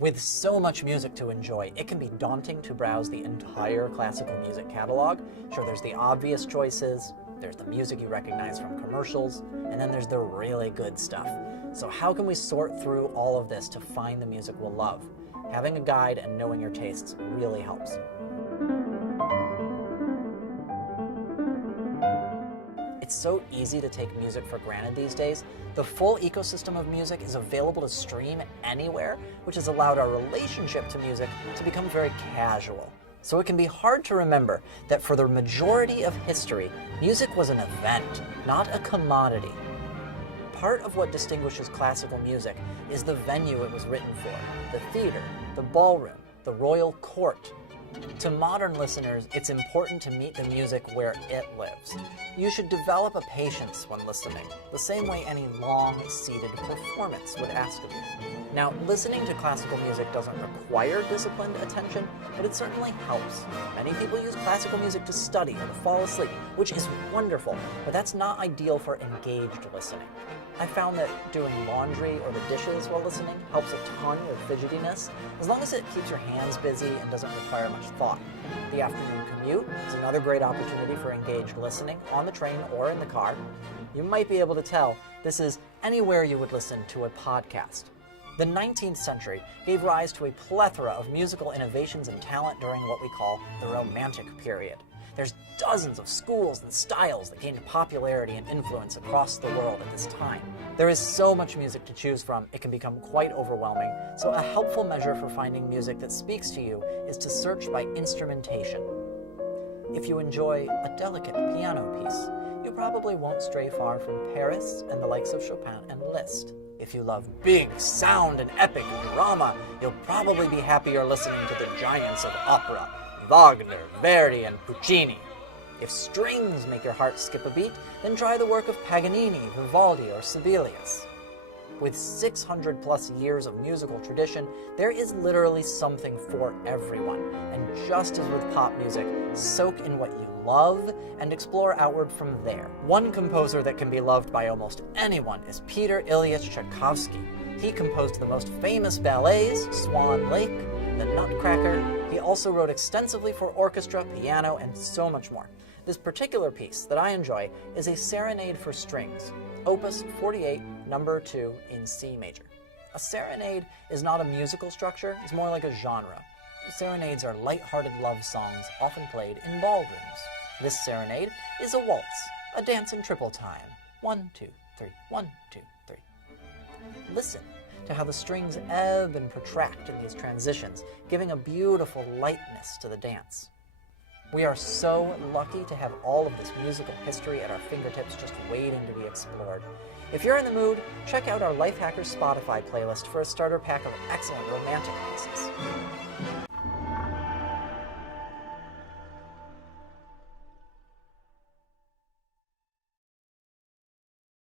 With so much music to enjoy, it can be daunting to browse the entire classical music catalog. Sure, there's the obvious choices, there's the music you recognize from commercials, and then there's the really good stuff. So how can we sort through all of this to find the music we'll love? Having a guide and knowing your tastes really helps. It's so easy to take music for granted these days. The full ecosystem of music is available to stream anywhere, which has allowed our relationship to music to become very casual. So it can be hard to remember that for the majority of history, music was an event, not a commodity. Part of what distinguishes classical music is the venue it was written for, the theater, the ballroom, the royal court. To modern listeners, it's important to meet the music where it lives. You should develop a patience when listening, the same way any long, seated performance would ask of you. Now, listening to classical music doesn't require disciplined attention, but it certainly helps. Many people use classical music to study or to fall asleep, which is wonderful, but that's not ideal for engaged listening. I found that doing laundry or the dishes while listening helps a ton with fidgetiness, as long as it keeps your hands busy and doesn't require much thought. The afternoon commute is another great opportunity for engaged listening on the train or in the car. You might be able to tell this is anywhere you would listen to a podcast. The 19th century gave rise to a plethora of musical innovations and talent during what we call the Romantic period. There's dozens of schools and styles that gained popularity and influence across the world at this time. There is so much music to choose from, it can become quite overwhelming, so a helpful measure for finding music that speaks to you is to search by instrumentation. If you enjoy a delicate piano piece, you probably won't stray far from Paris and the likes of Chopin and Liszt. If you love big sound and epic drama, you'll probably be happier listening to the giants of opera, Wagner, Verdi, and Puccini. If strings make your heart skip a beat, then try the work of Paganini, Vivaldi, or Sibelius. With 600 plus years of musical tradition, there is literally something for everyone. And just as with pop music, soak in what you love and explore outward from there. One composer that can be loved by almost anyone is Peter Ilyich Tchaikovsky. He composed the most famous ballets, Swan Lake, The Nutcracker. He also wrote extensively for orchestra, piano, and so much more. This particular piece that I enjoy is a serenade for strings, Opus 48, number 2 in C major. A serenade is not a musical structure, it's more like a genre. Serenades are light-hearted love songs often played in ballrooms. This serenade is a waltz, a dance in triple time. 1, 2, 3, 1, 2, 3. Listen to how the strings ebb and protract in these transitions, giving a beautiful lightness to the dance. We are so lucky to have all of this musical history at our fingertips just waiting to be explored. If you're in the mood, check out our Lifehacker Spotify playlist for a starter pack of excellent romantic pieces.